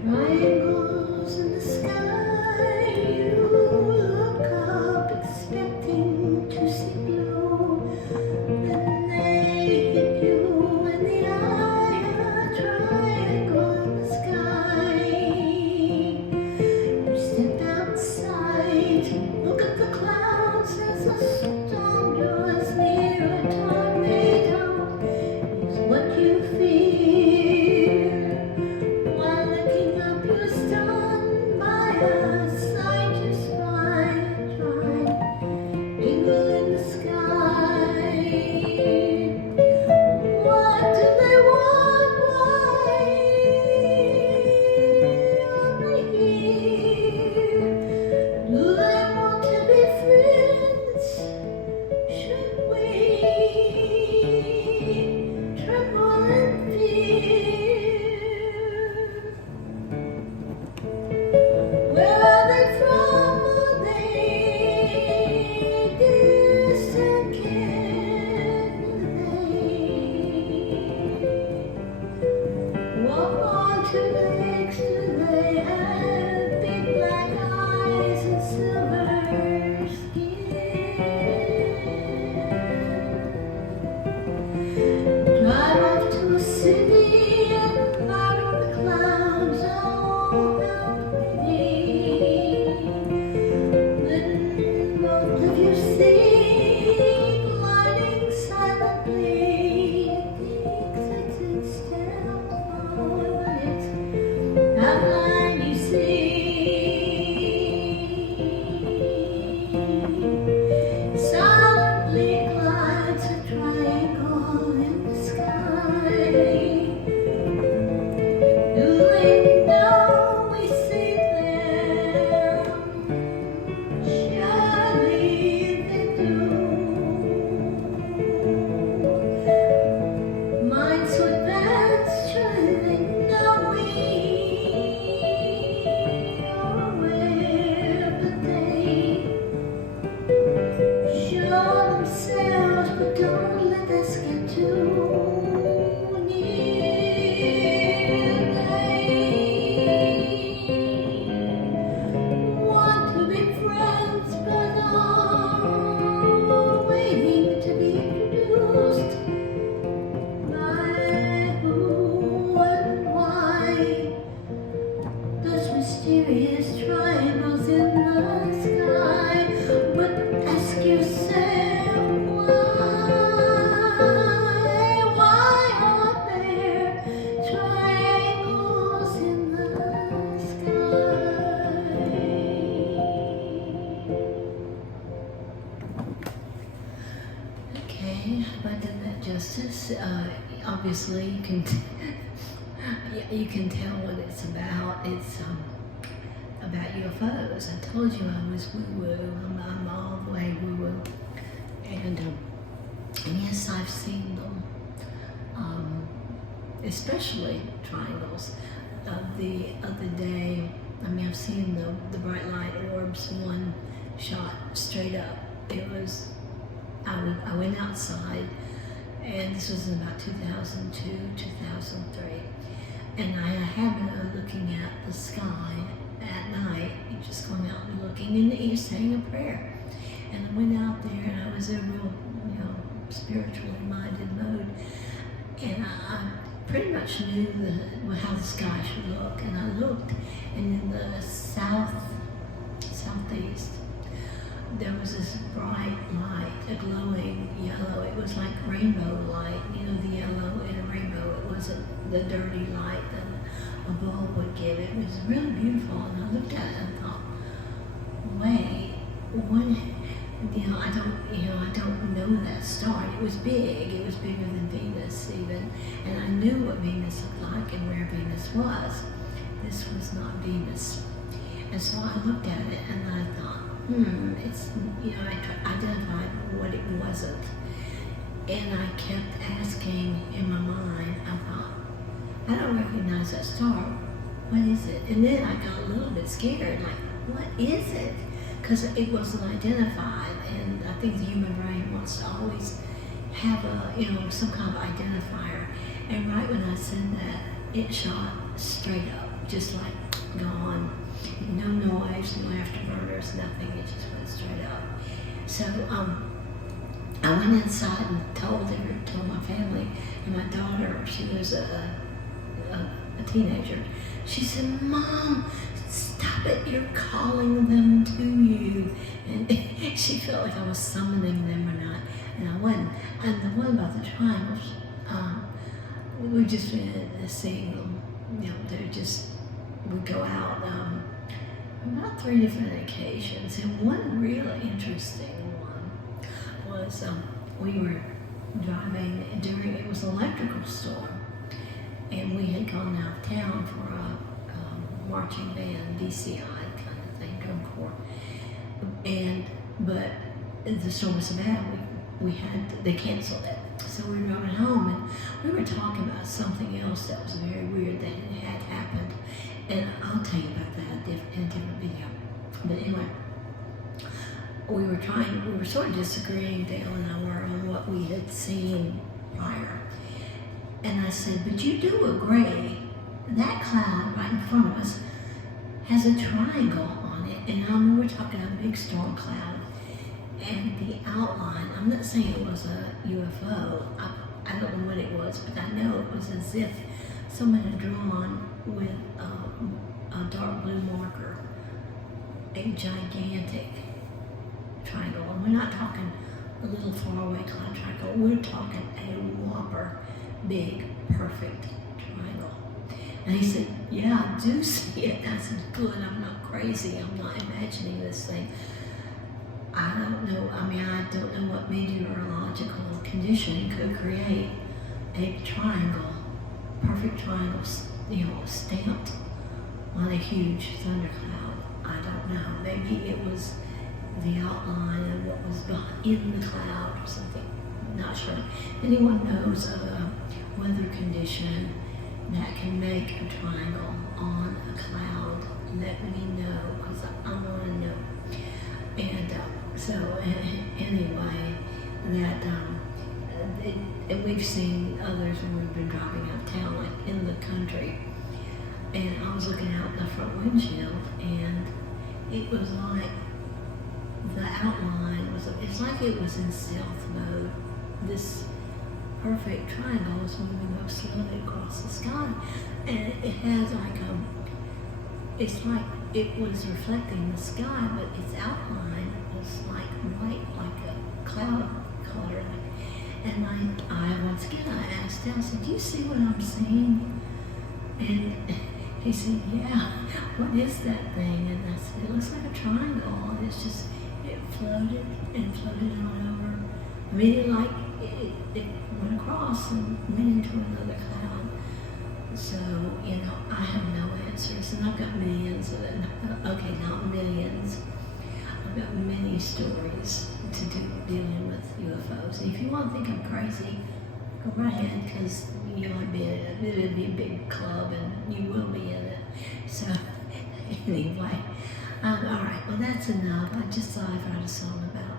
Triangles in the sky, you look up expecting to see blue, then they hit you in the eye, a triangle in the sky. You step outside, look at the clouds, there's a storm draws near, a tornado is what you fear. While looking up, you're stunned by a sight you spy, a triangle in the sky. What do they want? Why are they here? Do they want to be friends? Should we tremble in fear? Where are they from? Are they distant? Can they walk on two legs? Do they have big black eyes and silver skin? Drive off to a city and out on the clouds. Oh, how pretty. Then both of you see gliding silently. It thinks it's stealth, but it's outline you see. Silently glides a triangle in the sky. Do they know we see them? Surely they do. Minds so advanced, surely they know we are aware, but they show themselves, but don't let us get too near. They want to be friends, but are waiting to be introduced. By who and why? Those mysterious triangles in the sky. But ask yourself why are there triangles in the sky? Okay, have I done that justice? Obviously, you can you can tell what it's about. It's about UFOs. I told you I was woo-woo. I'm all the way woo-woo. And yes, I've seen them, especially triangles. The other day, I've seen the bright light orbs, one shot straight up. It was, I went outside, and this was in about 2002, 2003. And I had been looking at the sky at night, just going out and looking, and you're saying a prayer. And I went out there, and I was in a real, spiritually minded mode. And I pretty much knew how the sky should look. And I looked, and in the southeast, there was this bright light, a glowing yellow. It was like rainbow light, the yellow in a rainbow. It wasn't the dirty light that a bulb would give. It was really beautiful, and I looked at it and thought, wait, what? I don't know that star. It was big. It was bigger than Venus even, and I knew what Venus looked like and where Venus was. This was not Venus, and so I looked at it and I thought, it's, I identified what it wasn't. And I kept asking in my mind, I thought, I don't recognize that star. What is it? And then I got a little bit scared, like, what is it? Because it wasn't identified. And I think the human brain wants to always have some kind of identifier. And right when I said that, it shot straight up, just like gone. No noise, no afterburners, nothing. It just went straight up. So I went inside and told my family, and my daughter, she was a teenager. She said, "Mom, stop it, you're calling them to you." And she felt like I was summoning them or not, and I wasn't. And the one about the triangles, we just been seeing them, they're just, we go out about 3 different occasions, and one really interesting one was we were driving during, it was an electrical storm, and we had gone out of town for a marching band, DCI kind of thing, drum corps. But the storm was so bad, they canceled it. So we were driving home, and we were talking about something else that was very weird that had happened. And I'll tell you about that in a different video. But anyway, we were sort of disagreeing, Dale and I were, on what we had seen prior. And I said, but you do agree that cloud right in front of us has a triangle on it. And we're talking a big storm cloud. And the outline, I'm not saying it was a UFO. I don't know what it was, but I know it was as if someone had drawn with a dark blue marker a gigantic triangle. And we're not talking a little faraway cloud triangle. We're talking a whopper, big, perfect triangle. And he said, "Yeah, I do see it." And I said, "Good, I'm not crazy. I'm not imagining this thing." I don't know what meteorological condition could create a triangle, perfect triangle, stamped on a huge thundercloud. I don't know. Maybe it was the outline of what was in the cloud or something. I'm not sure. Anyone knows of a weather condition that can make a triangle on a cloud? Let me know, because I want to know. And so anyway, and we've seen others when we've been driving out of town, like in the country. And I was looking out the front windshield, and it was like the outline it's like it was in stealth mode. This perfect triangle was moving up slowly across the sky, and it has it's like it was reflecting the sky, but its outline was like white, like a cloud color. And I once again, I asked him, I said, "Do you see what I'm seeing?" And he said, "Yeah, what is that thing?" And I said, "It looks like a triangle." And it's just, it floated and floated on over. I mean, it went across and went into another cloud. So, I have no answers, and I've got millions of it. Okay, not millions. I've got many stories to do dealing with UFOs. And if you want to think I'm crazy, go right ahead, because it'll be a big club, and you will be in it. So, anyway, all right. Well, that's enough. I just thought I'd write a song about